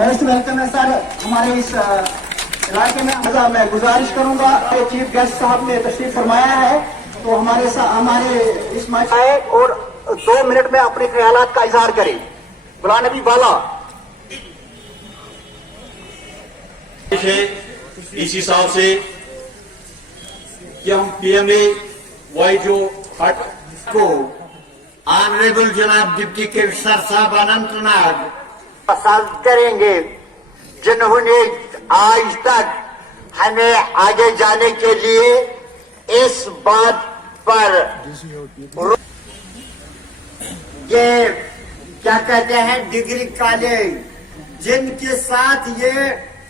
Most welcome है sir हमारे इस इलाके में। मैं गुजारिश करूंगा चीफ गेस्ट साहब ने तशरीफ फरमाया है तो हमारे इस मंच आए और 2 मिनट में अपने ख्यालात का इजहार करें। गुलाम नबी वाला इस हिसाब से कि हम पीएमए वाई जो हट को ऑनरेबल जनाब डिप्टी कमिश्नर साहब अनंतनाग पसंद करेंगे, जिन्होंने आज तक हमें आगे जाने के लिए इस बात पर ये क्या कहते हैं डिग्री कॉलेज जिनके साथ ये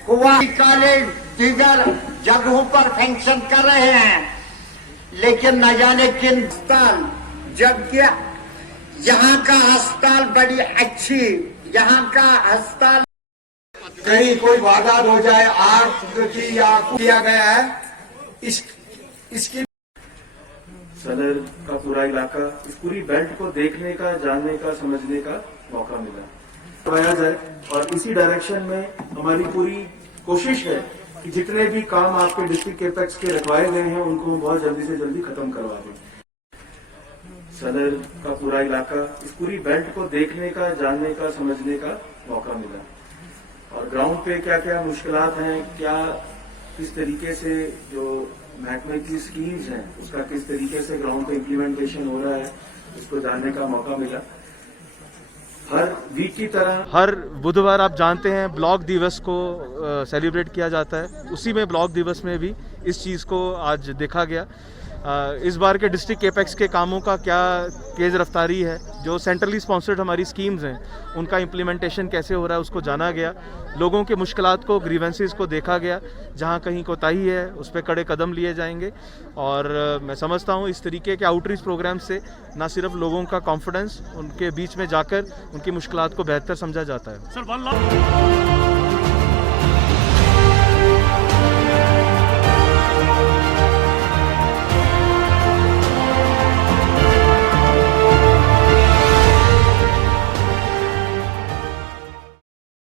हुआ कॉलेज दीगर जगहों पर फंक्शन कर रहे हैं, लेकिन न जाने किन अस्पताल, जबकि यहाँ का अस्पताल बड़ी अच्छी, यहाँ का अस्पताल कहीं कोई वारदात हो जाए आग की या किया गया है इसकी सदर का पूरा इलाका इस पूरी बेल्ट को देखने का, जानने का, समझने का मौका मिला करवाया जाए और इसी डायरेक्शन में हमारी पूरी कोशिश है कि जितने भी काम आपके डिस्ट्रिक्ट एपेक्स के रखवाए गए हैं उनको बहुत जल्दी से जल्दी खत्म करवा दें। सदर का पूरा इलाका इस पूरी बेल्ट को देखने का, जानने का, समझने का मौका मिला और ग्राउंड पे क्या क्या मुश्किलात हैं, क्या किस तरीके से जो महकमे की स्कीम्स हैं उसका किस तरीके से ग्राउंड पे इम्प्लीमेंटेशन हो रहा है, इसको जानने का मौका मिला। हर वीक की तरह हर बुधवार आप जानते हैं ब्लॉक दिवस को सेलिब्रेट किया जाता है, उसी में ब्लॉक दिवस में भी इस चीज़ को आज देखा गया। इस बार के डिस्ट्रिक्ट एपेक्स के कामों का क्या तेज़ रफ्तारी है, जो सेंट्रली स्पॉन्सर्ड हमारी स्कीम्स हैं उनका इम्प्लीमेंटेशन कैसे हो रहा है उसको जाना गया, लोगों के मुश्किलात को, ग्रीवेंसेस को देखा गया, जहां कहीं कोताही है उस पर कड़े कदम लिए जाएंगे। और मैं समझता हूं इस तरीके के आउटरीच प्रोग्राम से ना सिर्फ लोगों का कॉन्फिडेंस, उनके बीच में जाकर उनकी मुश्किलात को बेहतर समझा जाता है।